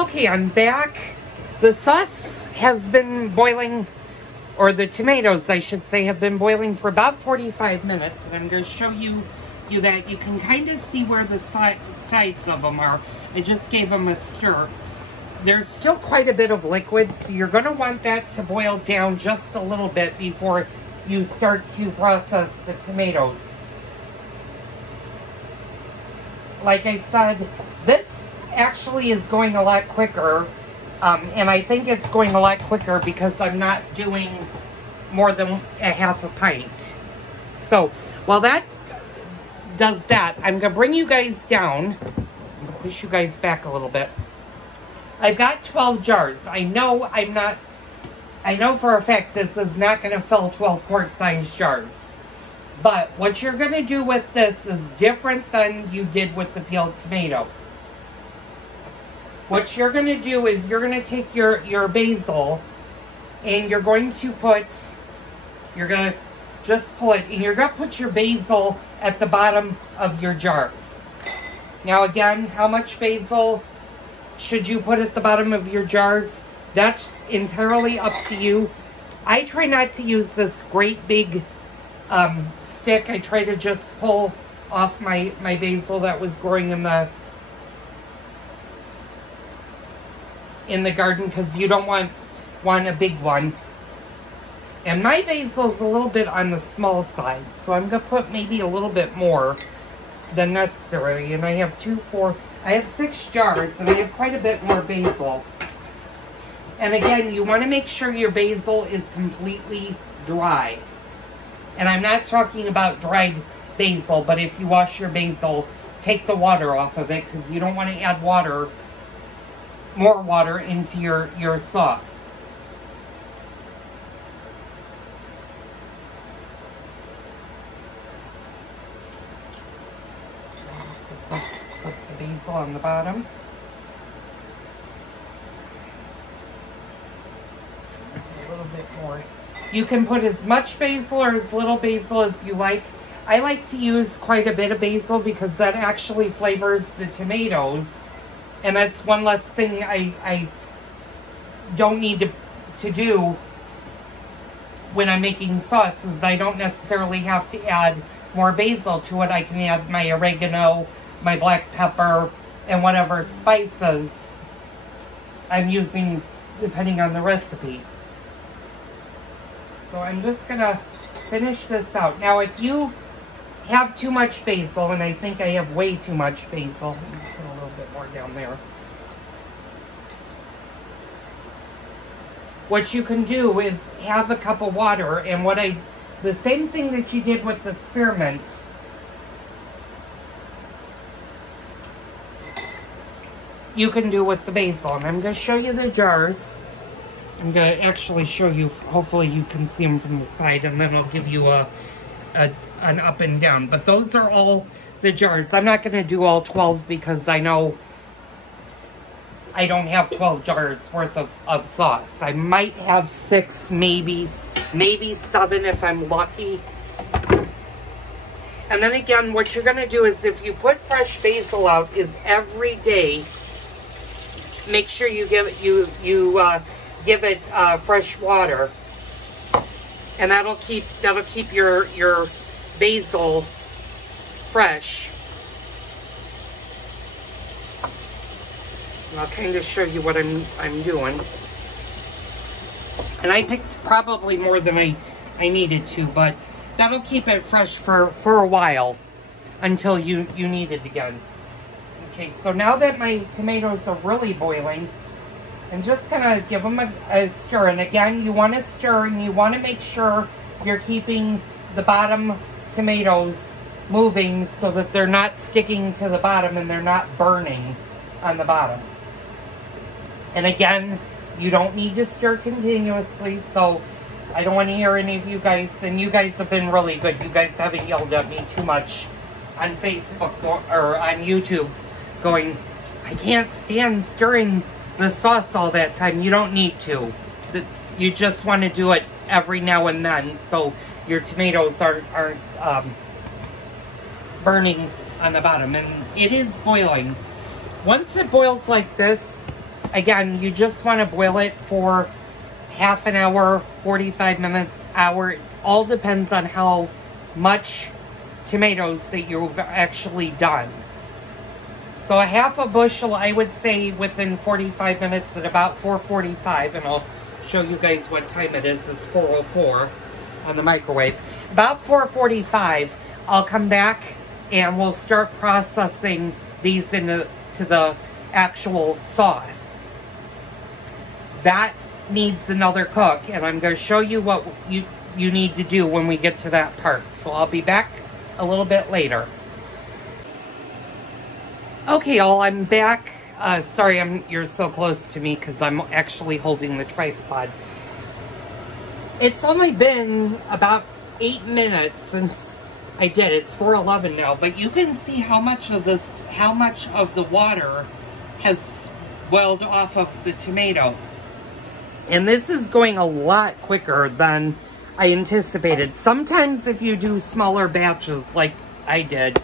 Okay, I'm back. The sauce has been boiling, or the tomatoes, I should say, have been boiling for about 45 minutes. And I'm going to show you that you can kind of see where the sides of them are. I just gave them a stir. There's still quite a bit of liquid, so you're going to want that to boil down just a little bit before you start to process the tomatoes. Like I said, this actually is going a lot quicker, and I think it's going a lot quicker because I'm not doing more than a half a pint. So while that does that, I'm going to bring you guys down. I'm going to push you guys back a little bit. I've got 12 jars. I know for a fact this is not going to fill 12 quart size jars. But what you're going to do with this is different than you did with the peeled tomatoes. What you're going to do is you're going to take your basil and you're going to just pull it, and you're going to put your basil at the bottom of your jars. Now again, how much basil should you put at the bottom of your jars? That's entirely up to you. I try not to use this great big stick. I try to just pull off my basil that was growing in the garden, because you don't want a big one. And my basil is a little bit on the small side, so I'm going to put maybe a little bit more than necessary. And I have 6 jars, and I have quite a bit more basil. And again, you want to make sure your basil is completely dry. And I'm not talking about dried basil, but if you wash your basil, take the water off of it, because you don't want to add more water into your sauce. Put the basil on the bottom. A little bit more. You can put as much basil or as little basil as you like. I like to use quite a bit of basil because that actually flavors the tomatoes. And that's one less thing I don't need to do when I'm making sauce, is I don't necessarily have to add more basil to it. I can add my oregano, my black pepper, and whatever spices I'm using depending on the recipe. So I'm just going to finish this out. Now if you have too much basil, and I think I have way too much basil, let me put a little bit more down there. What you can do is have a cup of water, and the same thing that you did with the spearmint, you can do with the basil. And I'm going to show you the jars. I'm going to actually show you, hopefully you can see them from the side, and then I'll give you an up and down. But those are all the jars. I'm not going to do all 12 because I know I don't have 12 jars worth of sauce. I might have 6, maybe 7 if I'm lucky. And then again, what you're going to do is, if you put fresh basil out, is every day make sure you give it fresh water, and that'll keep your basil fresh. And I'll kind of show you what I'm doing. And I picked probably more than I needed to, but that'll keep it fresh for a while until you need it again. Okay, so now that my tomatoes are really boiling, I'm just going to give them a stir. And again, you want to stir, and you want to make sure you're keeping the bottom tomatoes moving so that they're not sticking to the bottom and they're not burning on the bottom. And again, you don't need to stir continuously, so I don't want to hear any of you guys, and you guys have been really good. You guys haven't yelled at me too much on Facebook or on YouTube going, I can't stand stirring the sauce all that time. You don't need to. You just want to do it every now and then so your tomatoes aren't burning on the bottom. And it is boiling. Once it boils like this, again, you just want to boil it for half an hour, 45 minutes, hour. It all depends on how much tomatoes that you've actually done. So a half a bushel, I would say within 45 minutes at about 4:45, and I'll show you guys what time it is. It's 4:04 on the microwave. About 4:45, I'll come back and we'll start processing these into the actual sauce. That needs another cook, and I'm going to show you what you need to do when we get to that part. So I'll be back a little bit later. Okay, y'all, I'm back. Sorry, you're so close to me because I'm actually holding the tripod. It's only been about 8 minutes since I did. It's 4:11 now, but you can see how much of the water has welled off of the tomatoes. And this is going a lot quicker than I anticipated. Sometimes if you do smaller batches like I did,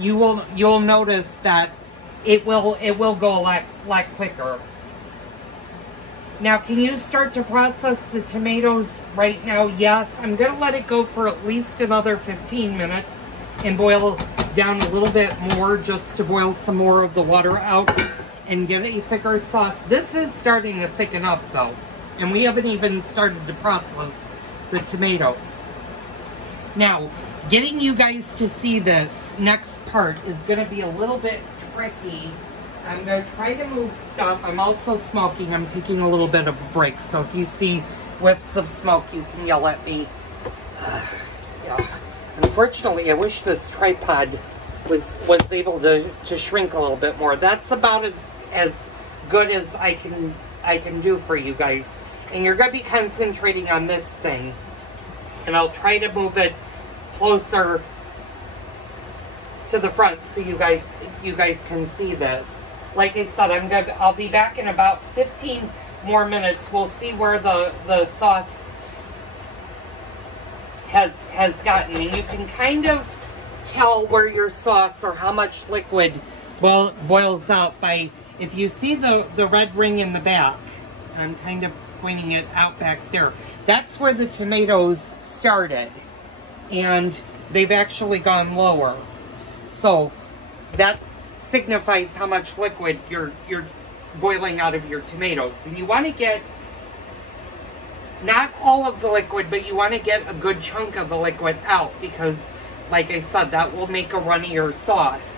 you'll notice that it will go a lot quicker. Now, can you start to process the tomatoes right now? Yes, I'm gonna let it go for at least another 15 minutes and boil down a little bit more, just to boil some more of the water out and get a thicker sauce. This is starting to thicken up though, and we haven't even started to process the tomatoes. Now, getting you guys to see this next part is going to be a little bit tricky. I'm going to try to move stuff. I'm also smoking. I'm taking a little bit of a break, so if you see whiffs of smoke, you can yell at me. Yeah. Unfortunately, I wish this tripod was able to shrink a little bit more. That's about as good as I can do for you guys. And you're going to be concentrating on this thing. And I'll try to move it closer to the front so you guys can see this. Like I said, I'll be back in about 15 more minutes. We'll see where the sauce has gotten. And you can kind of tell where your sauce or how much liquid boils out by, if you see the red ring in the back, I'm kind of pointing it out back there. That's where the tomatoes started, and they've actually gone lower. So that signifies how much liquid you're boiling out of your tomatoes. And you want to get not all of the liquid, but you want to get a good chunk of the liquid out, because like I said, that will make a runnier sauce.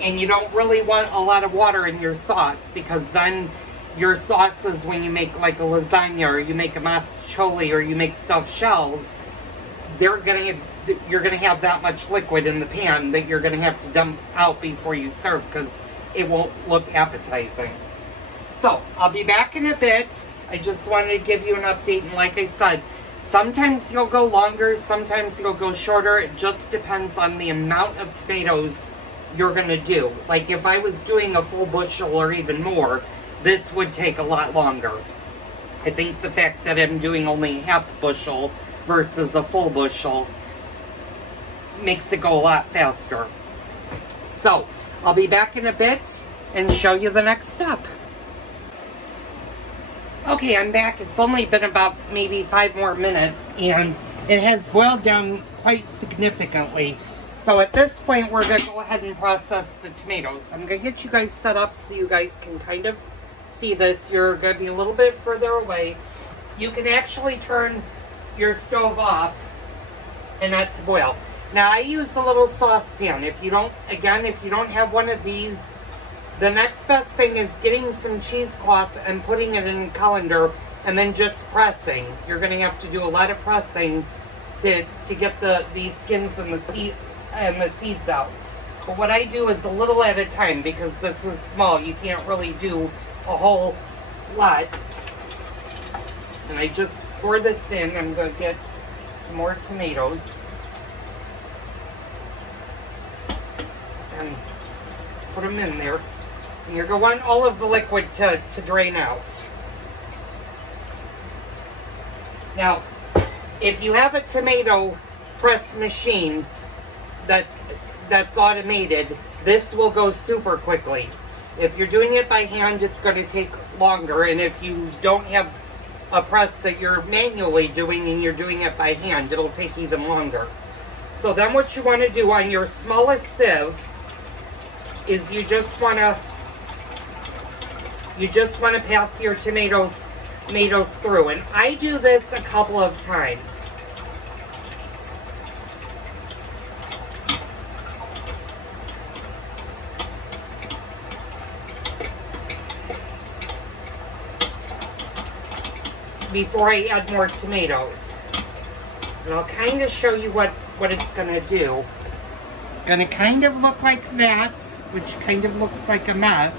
And you don't really want a lot of water in your sauce, because then your sauces, when you make like a lasagna or you make a masticholi or you make stuffed shells, you're gonna have that much liquid in the pan that you're gonna have to dump out before you serve, because it won't look appetizing. So I'll be back in a bit. I just wanted to give you an update, and like I said, sometimes you'll go longer, sometimes you'll go shorter. It just depends on the amount of tomatoes you're gonna do. Like if I was doing a full bushel or even more, this would take a lot longer. I think the fact that I'm doing only half a bushel versus a full bushel makes it go a lot faster. So I'll be back in a bit and show you the next step. Okay, I'm back. It's only been about maybe 5 more minutes, and it has boiled down quite significantly. So at this point, we're going to go ahead and process the tomatoes. I'm going to get you guys set up so you guys can kind of see this. You're going to be a little bit further away. You can actually turn your stove off and not to boil. Now, I use a little saucepan. If you don't have one of these, the next best thing is getting some cheesecloth and putting it in a colander and then just pressing. You're going to have to do a lot of pressing to get the skins and the seeds out. But what I do is a little at a time, because this is small. You can't really do a whole lot. And I just pour this in. I'm going to get some more tomatoes. And put them in there. And you're going to want all of the liquid to drain out. Now, if you have a tomato press machine that's automated, this will go super quickly. If you're doing it by hand, it's going to take longer, and if you don't have a press that you're manually doing and you're doing it by hand, it'll take even longer. So then what you want to do on your smallest sieve is you just want to pass your tomatoes through, and I do this a couple of times. Before I add more tomatoes. And I'll kind of show you what it's going to do. It's going to kind of look like that, which kind of looks like a mess.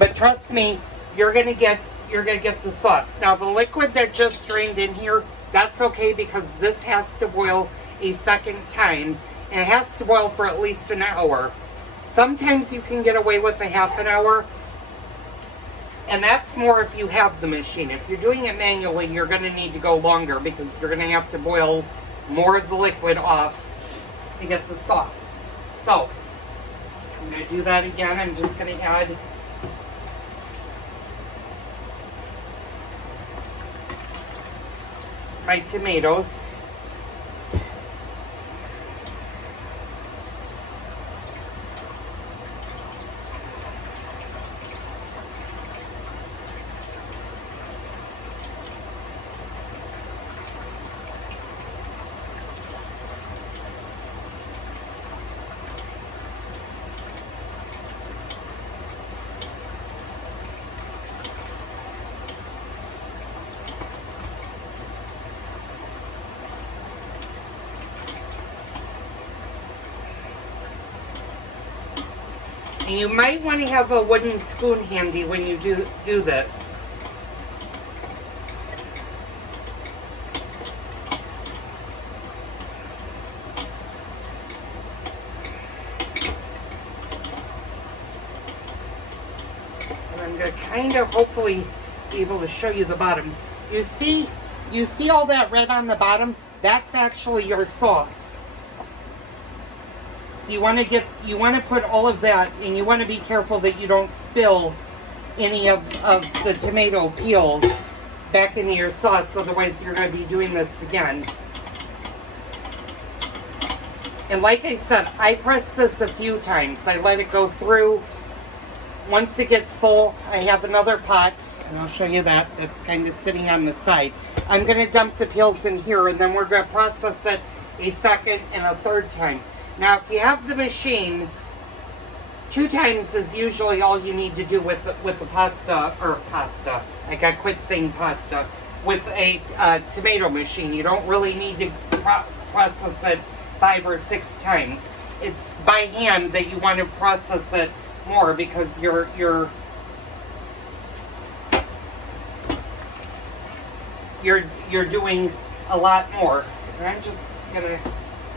But trust me, you're going to get the sauce. Now the liquid that just drained in here, that's okay because this has to boil a second time. And it has to boil for at least an hour. Sometimes you can get away with a half an hour. And that's more if you have the machine. If you're doing it manually, you're going to need to go longer because you're going to have to boil more of the liquid off to get the sauce. So, I'm going to do that again. I'm just going to add my tomatoes. And you might want to have a wooden spoon handy when you do this. And I'm going to kind of hopefully be able to show you the bottom. You see all that red on the bottom? That's actually your sauce. You want to put all of that, and you want to be careful that you don't spill any of the tomato peels back into your sauce, otherwise you're going to be doing this again. And like I said, I press this a few times. I let it go through. Once it gets full, I have another pot, and I'll show you that. That's kind of sitting on the side. I'm going to dump the peels in here, and then we're going to process it a second and a third time. Now, if you have the machine, 2 times is usually all you need to do with the pasta. Like I quit saying pasta. With a tomato machine, you don't really need to process it 5 or 6 times. It's by hand that you want to process it more because you're doing a lot more. And I'm just gonna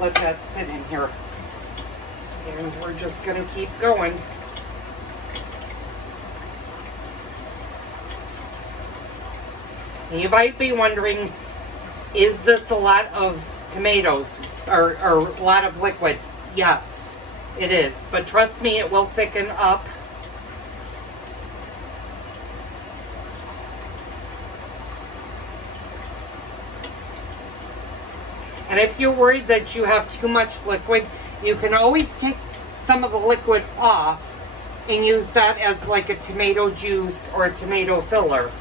let that sit in here. And we're just going to keep going. And you might be wondering, is this a lot of tomatoes or a lot of liquid? Yes, it is. But trust me, it will thicken up. And if you're worried that you have too much liquid, you can always take some of the liquid off and use that as like a tomato juice or a tomato filler.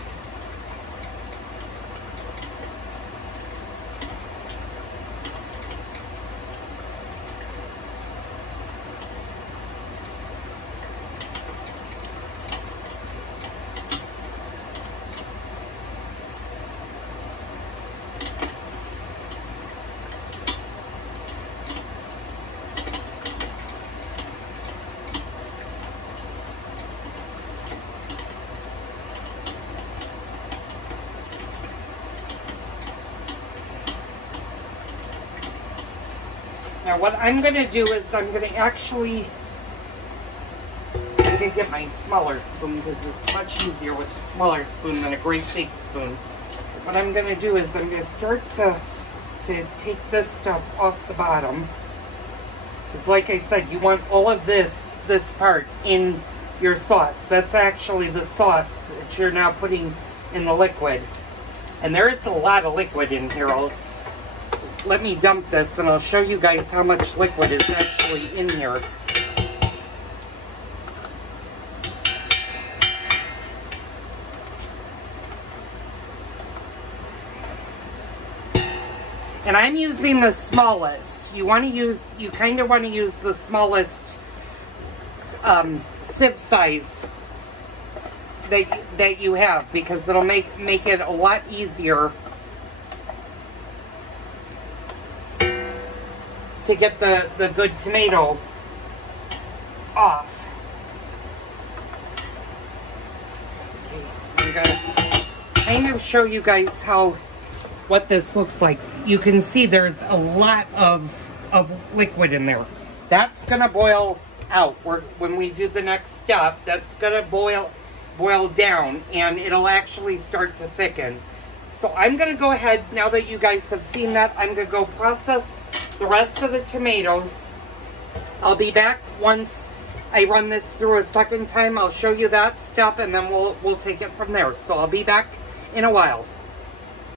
Now what I'm going to do is I'm going to get my smaller spoon because it's much easier with a smaller spoon than a great big spoon. What I'm going to do is I'm going to start to take this stuff off the bottom. Because like I said, you want all of this part in your sauce. That's actually the sauce that you're now putting in the liquid. And there is a lot of liquid in here. Let me dump this and I'll show you guys how much liquid is actually in here. And I'm using the smallest. You kind of want to use the smallest sieve size that you have, because it'll make it a lot easier to get the good tomato off. Okay, I'm gonna kind of show you guys what this looks like. You can see there's a lot of liquid in there. That's gonna boil out. When we do the next step, that's gonna boil down, and it'll actually start to thicken. So I'm gonna go ahead, now that you guys have seen that, I'm gonna go process the rest of the tomatoes. I'll be back once I run this through a second time. I'll show you that step, and then we'll take it from there. So I'll be back in a while.